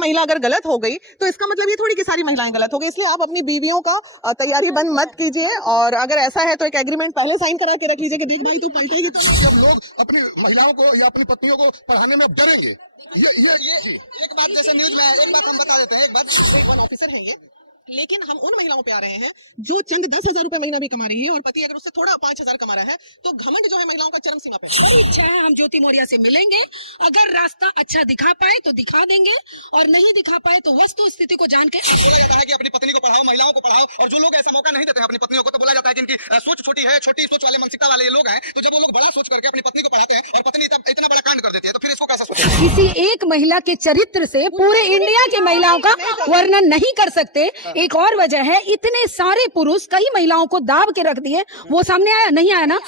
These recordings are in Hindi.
महिला अगर गलत हो गई तो इसका मतलब ये थोड़ी कि सारी महिलाएं गलत हो गई। इसलिए आप अपनी बीवियों का तैयारी बंद मत कीजिए, और अगर ऐसा है तो एक एग्रीमेंट पहले साइन करा के रख लीजिए कि देख भाई तू पलटेगी तो लोग अपनी महिलाओं को या अपनी पत्नियों को पढ़ाने में अब डरेंगे। ये एक बात जैसे न्यूज में एक बात हम बता देते हैं, एक बात ऑफिसर है ये, लेकिन हम उन महिलाओं पे आ रहे हैं जो चंद 10,000 रुपए महीना भी कमा रही है और पति अगर उससे थोड़ा 5,000 कमा रहा है तो घमंड जो है महिलाओं का चरम सीमा पे है। इच्छा है हम ज्योति मौर्य से मिलेंगे, अगर रास्ता अच्छा दिखा पाए तो दिखा देंगे और नहीं दिखा पाए तो वस्तु स्थिति को जान के बोला जाता है कि अपनी पत्नी को पढ़ाओ, महिलाओं को पढ़ाओ, और जो लोग ऐसा मौका नहीं देते हैं अपनी पत्नियों को, तो बोला जाता है जिनकी सोच छोटी है, छोटी सोच वाले मानसिकता वाले ये लोग हैं, तो जब वो लोग बड़ा सोच करके अपनी पत्नी को पढ़ाते हैं और पत्नी तब इतना बड़ा कांड कर देती है, तो फिर इसको कैसा सोचेंगे? किसी एक महिला के चरित्र से पूरे इंडिया की महिलाओं का वर्णन नहीं कर सकते। एक और वजह है, इतने सारे पुरुष कई महिलाओं को दाब के रख दिए, वो सामने आया नहीं आया ना।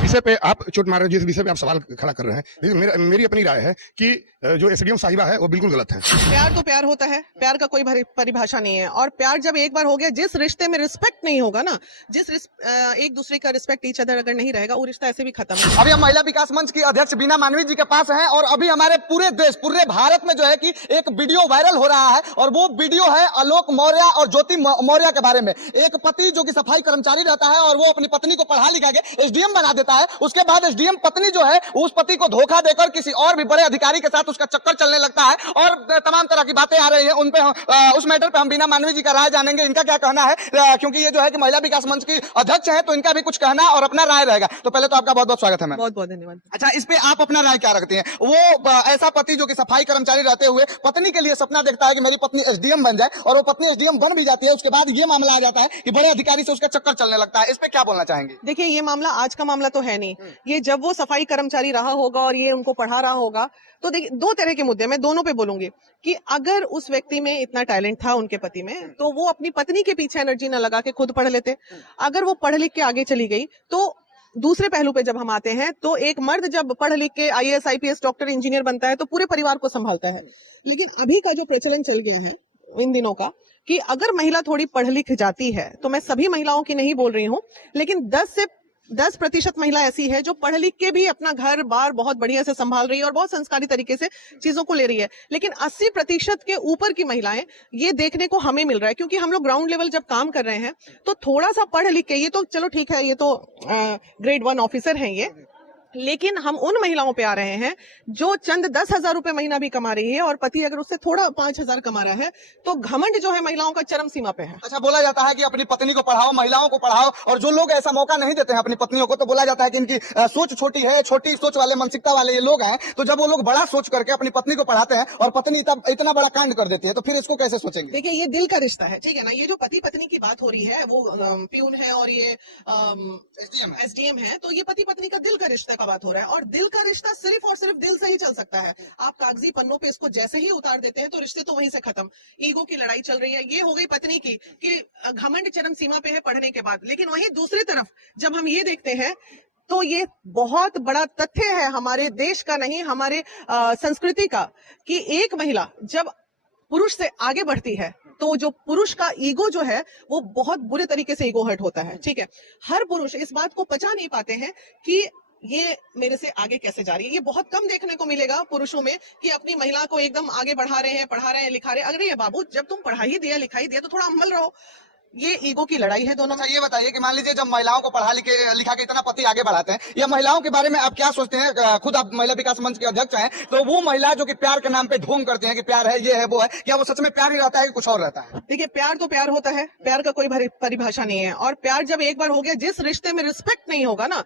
विषय पे आप चोट मार रहे हो, जिस विषय पे आप सवाल खड़ा कर रहे हैं, मेरी अपनी राय है कि जो एसडीएम साहिबा है वो बिल्कुल गलत है। प्यार तो प्यार होता है, प्यार का कोई परिभाषा नहीं है, और प्यार जब एक बार हो गया, जिस रिश्ते में रिस्पेक्ट नहीं होगा ना, एक दूसरे का रिस्पेक्ट ईच अदर अगर नहीं रहेगा, वो रिश्ता ऐसे भी खत्म है। अभी हम महिला विकास मंच की अध्यक्ष बीना मानवी जी के पास हैं, और अभी हमारे पूरे देश, पूरे भारत में जो है कि एक वीडियो वायरल हो रहा है, और वो वीडियो है आलोक मौर्य और ज्योति मौर्य के बारे में। एक पति जो कि सफाई कर्मचारी रहता है और वो अपनी पत्नी को पढ़ा लिखा के एसडीएम बना देता है, उसके बाद एसडीएम पत्नी जो है उस पति को धोखा देकर किसी और भी बड़े अधिकारी के साथ उसका चक्कर चलने लगता है, और तमाम तरह की बातें आ रही हैं उन पे। उस मैटर पे हम बीना मानवी जी का राय जानेंगे, इनका क्या कहना है, क्योंकि ये जो है कि महिला विकास मंच की अध्यक्ष है, तो इनका भी कुछ कहना और अपना राय रहेगा। तो पहले तो आपका बहुत बहुत स्वागत है मैम। बहुत बहुत धन्यवाद। अच्छा, इस पे आप अपना राय क्या रखते हैं? वो ऐसा पति जो कि सफाई कर्मचारी रहते हुए पत्नी के लिए सपना देखता है कि मेरी पत्नी एसडीएम बन जाए, और वो पत्नी एसडीएम बन भी जाती है, उसके बाद ये मामला आ जाता है कि बड़े अधिकारी से उसका चक्कर चलने लगता है, इस पे क्या बोलना चाहेंगे? देखिए, ये मामला आज का मामला तो है नहीं, ये जब वो सफाई कर्मचारी रहा होगा और ये उनको पढ़ा रहा होगा, तो देखिए दो तरह के मुद्दे, मैं दोनों पे बोलूंगी कि अगर उस व्यक्ति में इतना टैलेंट था उनके पति में, तो वो अपनी पत्नी के पीछे एनर्जी न लगा के खुद पढ़ लेते। अगर वो पढ़ लिख के आगे चली गई, तो दूसरे पहलू पे जब हम आते हैं, तो एक मर्द जब पढ़ लिख के आईएएस, आईपीएस, डॉक्टर, इंजीनियर बनता है तो पूरे परिवार को संभालता है। लेकिन अभी का जो प्रचलन चल गया है इन दिनों का, कि अगर महिला थोड़ी पढ़ लिख जाती है, तो मैं सभी महिलाओं की नहीं बोल रही हूँ, लेकिन 10% महिला ऐसी है जो पढ़ लिख के भी अपना घर बार बहुत बढ़िया से संभाल रही है और बहुत संस्कारी तरीके से चीजों को ले रही है। लेकिन 80% के ऊपर की महिलाएं, ये देखने को हमें मिल रहा है, क्योंकि हम लोग ग्राउंड लेवल जब काम कर रहे हैं, तो थोड़ा सा पढ़ लिख के, ये तो चलो ठीक है, ये तो ग्रेड 1 ऑफिसर हैं ये, लेकिन हम उन महिलाओं पे आ रहे हैं जो चंद 10,000 रुपए महीना भी कमा रही है और पति अगर उससे थोड़ा 5,000 कमा रहा है, तो घमंड जो है महिलाओं का चरम सीमा पे है। अच्छा, बोला जाता है कि अपनी पत्नी को पढ़ाओ, महिलाओं को पढ़ाओ, और जो लोग ऐसा मौका नहीं देते हैं अपनी पत्नियों को, तो बोला जाता है कि इनकी सोच छोटी है, छोटी सोच वाले मानसिकता वाले ये लोग हैं, तो जब वो लोग बड़ा सोच करके अपनी पत्नी को पढ़ाते हैं और पत्नी तब इतना बड़ा कांड कर देती है, तो फिर इसको कैसे सोचेंगे? देखिए, ये दिल का रिश्ता है, ठीक है ना। ये जो पति पत्नी की बात हो रही है, वो प्यून है और ये एसडीएम है, तो ये पति पत्नी का दिल का रिश्ता का बात हो रहा है, और दिल का रिश्ता सिर्फ और सिर्फ दिल से ही चल सकता है। आप कागजी पन्नों पे इसको जैसे ही उतार देते हैं तो रिश्ते तो वहीं से खत्म। ईगो की लड़ाई चल रही है, ये हो गई पत्नी की कि घमंड चरम सीमा पे है पढ़ने के बाद। लेकिन वहीं दूसरी तरफ जब हम ये देखते हैं, तो ये बहुत बड़ा तथ्य है हमारे देश का नहीं, हमारे संस्कृति का, कि एक महिला जब पुरुष से आगे बढ़ती है, तो जो पुरुष का ईगो जो है वो बहुत बुरे तरीके से ईगो हर्ट होता है, ठीक है। हर पुरुष इस बात को पचा नहीं पाते हैं कि ये मेरे से आगे कैसे जा रही है। ये बहुत कम देखने को मिलेगा पुरुषों में कि अपनी महिला को एकदम आगे बढ़ा रहे हैं, पढ़ा रहे हैं, लिखा रहे हैं। अगर ये बाबू, जब तुम पढ़ाई दिया, लिखाई दिया, तो थोड़ा अम्मल रहो। ये ईगो की लड़ाई है दोनों। अच्छा, ये बताइए कि मान लीजिए जब महिलाओं को पढ़ा लिखा के इतना पति आगे बढ़ाते हैं, या महिलाओं के बारे में आप क्या सोचते हैं? खुद आप महिला विकास मंच के अध्यक्ष हैं, तो वो महिला जो कि प्यार के नाम पे ढोंग करते हैं कि प्यार है, ये है, वो है, क्या वो सच में प्यार ही रहता है कि कुछ और रहता है? देखिए, प्यार तो प्यार होता है, प्यार का कोई परिभाषा नहीं है, और प्यार जब एक बार हो गया, जिस रिश्ते में रिस्पेक्ट नहीं होगा ना,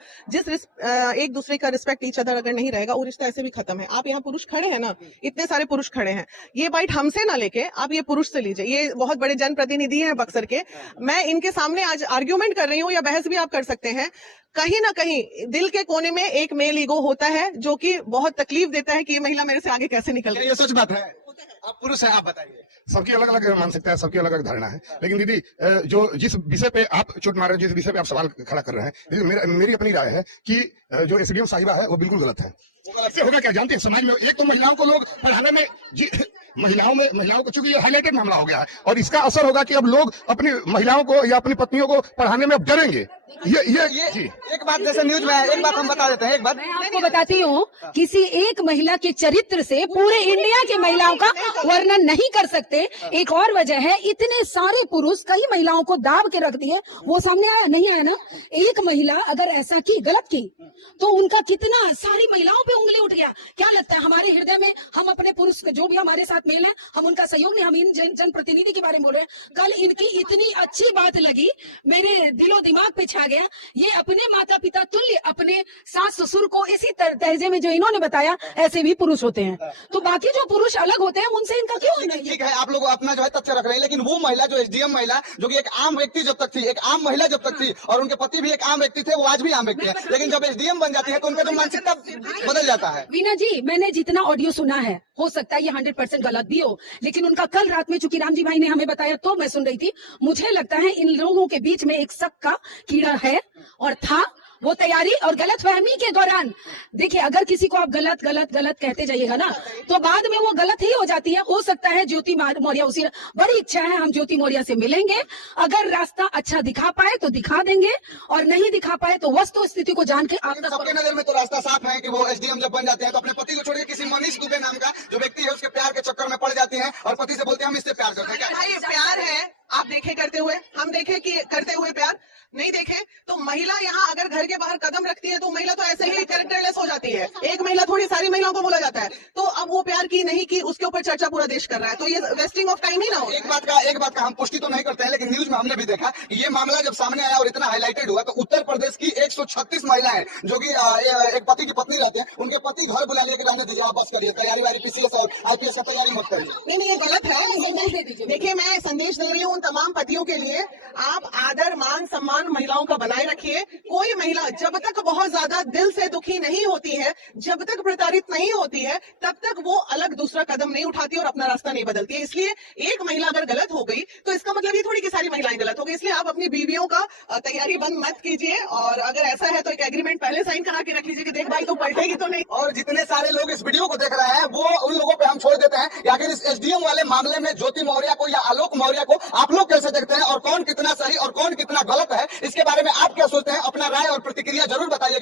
एक दूसरे का रिस्पेक्ट ईच अदर अगर नहीं रहेगा, वो रिश्ता ऐसे भी खत्म है। आप यहाँ पुरुष खड़े हैं ना, इतने सारे पुरुष खड़े हैं, ये बाइट हमसे ना लेके आप ये पुरुष से लीजिए। ये बहुत बड़े जनप्रतिनिधि हैं बक्सर के, मैं इनके सामने आज आर्ग्यूमेंट कर रही हूँ, या बहस भी आप कर सकते हैं। कहीं ना कहीं दिल के कोने में एक मेल ईगो होता है जो कि बहुत तकलीफ देता है कि ये महिला मेरे से आगे कैसे निकल गई। ये सच बात है। आप पुरुष हैं, आप बताइए। सबकी अलग अलग मानसिकता है, सबकी अलग अलग धारणा है, लेकिन दीदी जो जिस विषय पे आप चोट मार रहे हो, जिस विषय पे आप सवाल खड़ा कर रहे हैं, मेरी अपनी राय है कि जो एसडीएम साहिबा है वो बिल्कुल गलत है। इससे होगा क्या जानते हैं? समाज में एक तो महिलाओं को लोग पढ़ाने में महिलाओं को चूंकि ये हाईलाइटेड मामला हो गया है और इसका असर होगा कि अब लोग अपनी महिलाओं को या अपनी पत्नियों को पढ़ाने में अब डरेंगे। ये जी एक बात जैसे न्यूज में है, एक बात हम बता देते हैं, एक बात मैं आपको बताती हूँ, किसी एक महिला के चरित्र से पूरे इंडिया की महिलाओं का वर्णन नहीं कर सकते। एक और वजह है, इतने सारे पुरुष कई महिलाओं को दाब के रख दिए, वो सामने आया नहीं आया ना। एक महिला अगर ऐसा की, गलत की, तो उनका कितना सारी महिलाओं पे उंगली उठ गया। क्या लगता है हमारे हृदय में, हम अपने पुरुष जो भी हमारे साथ मेल है, हम उनका सहयोग नहीं, हम इन जनप्रतिनिधि के बारे में बोल रहे हैं। कल इनकी इतनी अच्छी बात लगी, मेरे दिलो दिमाग पे छा गया। ये अपने माता पिता तुल्य अपने सास ससुर को इसी तहजे में जो इन्होंने बताया, ऐसे भी पुरुष होते हैं। तो बाकी जो पुरुष अलग होते हैं उनसे इनका क्यों नहीं? ठीक है, आप लोग अपना जो है तथ्य रख रहे हैं, लेकिन वो महिला जो एसडीएम महिला, जो कि एक आम व्यक्ति जब तक थी, एक आम महिला जब तक थी, और उनके पति भी एक आम व्यक्ति थे, वो आज भी आम व्यक्ति है, लेकिन जब एसडीएम बन जाती है तो उनका जो मानसिकता बदल जाता है। वीना जी, मैंने जितना ऑडियो सुना है, हो सकता है ये 100% गलत भी हो, लेकिन उनका कल रात में चूंकि रामजी भाई ने हमें बताया तो मैं सुन रही थी, मुझे लगता है इन लोगों के बीच में एक शक का कीड़ा है और था। वो तैयारी और गलतफहमी के दौरान, देखिए अगर किसी को आप गलत गलत गलत कहते जाइएगा ना, तो बाद में वो गलत ही हो जाती है। हो सकता है ज्योति मौर्य, उसी बड़ी इच्छा है हम ज्योति मौर्य से मिलेंगे, अगर रास्ता अच्छा दिखा पाए तो दिखा देंगे, और नहीं दिखा पाए तो वस्तु स्थिति को जान के आप तक। सबके नजर में तो रास्ता साफ है कि वो एसडीएम जब बन जाते हैं तो अपने पति को छोड़कर किसी मनीष दुबे नाम का जो व्यक्ति है उसके प्यार के चक्कर में पड़ जाती है और पति से बोलते हैं हम इससे प्यार करते हैं। भाई प्यार है, आप देखे करते हुए, हम देखे कि करते हुए प्यार नहीं देखे, तो महिला यहाँ अगर घर के बाहर कदम रखती है तो महिला तो ऐसे ही कैरेक्टरलेस हो जाती है। एक महिला थोड़ी सारी महिलाओं को बोला जाता है, तो अब वो प्यार की नहीं की, उसके ऊपर चर्चा पूरा देश कर रहा है, तो ये वेस्टिंग ऑफ टाइम ही ना हो। एक बात का हम पुष्टि तो नहीं करते हैं, लेकिन न्यूज में हमने भी देखा कि ये मामला जब सामने आया और इतना हाईलाइटेड हुआ, तो उत्तर प्रदेश की 136 महिलाएं जो कि एक पति की पत्नी रहते हैं, उनके पति घर बुला लिए रहने दीजिए, आप बस करिए तैयारी वारी, पीसीएस और आईपीएस का तैयारी मत करिए। नहीं, ये गलत है। देखिए, मैं संदेश दे रही हूँ उन तमाम पतियों के लिए, आप आदर मान सम्मान महिलाओं का बनाए रखिए। कोई महिला जब तक बहुत ज्यादा दिल से दुखी नहीं होती है, जब तक प्रताड़ित नहीं होती है, तब तक वो अलग दूसरा कदम नहीं उठाती और अपना रास्ता नहीं बदलती है। इसलिए एक महिला अगर गलत हो गई तो इसका मतलब ये थोड़ी कि सारी महिलाएं गलत हो गई। इसलिए आप अपनी बीवियों का तैयारी बंद मत कीजिए, और अगर ऐसा है तो एक एग्रीमेंट पहले साइन करा के रख लीजिए कि देख भाई तो पलटेगी तो नहीं। और जितने सारे लोग इस वीडियो को देख रहे हैं वो उन लोगों पे हम छोड़ देते हैं, या फिर इस एसडीएम वाले मामले में ज्योति मौर्य को या आलोक मौर्य को आप लोग कैसे देखते हैं, और कौन कितना सही और कौन कितना गलत है, इसके बारे में आप क्या सोचते हैं? अपना राय और प्रतिक्रिया जरूर बताइएगा।